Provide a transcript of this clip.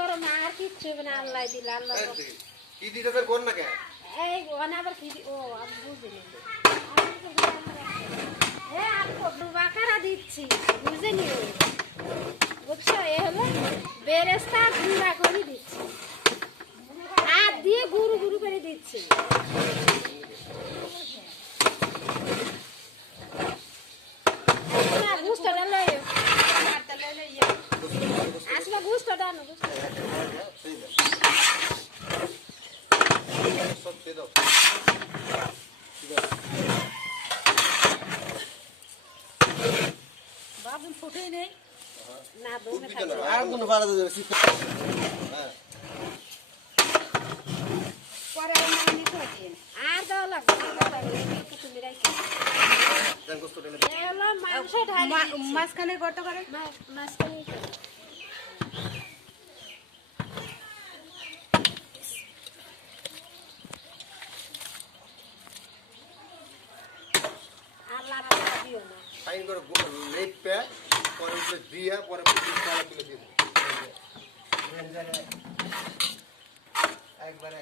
গরম আর কিচ্ছু হবে না আল্লাহ দিলে আল্লাহ কি দিতে তোর কোন না কে এই অনাবার কি ও আমি বুঝিনি বাকারা দিচ্ছি বুঝে নিও বুঝছো এ হলো বেরেস্তা গুঁড়া করে দিচ্ছি হাত দিয়ে গুরু গুরু করে দিচ্ছি গুস্তটা লয় আসলে গুস্তটা না বাবু ফুটে নেই না আর কোন ভাড়া দিতে হ্যাঁ পরে আর দাও লাগবে তুমি রাখি মাঝখানে গর্ত করে মাঝখানে আর লাড়া দিও না ফাইন করে লেট পে পরে উঠে দিয়া পরে পুরো তুলে দিয়ে একবারে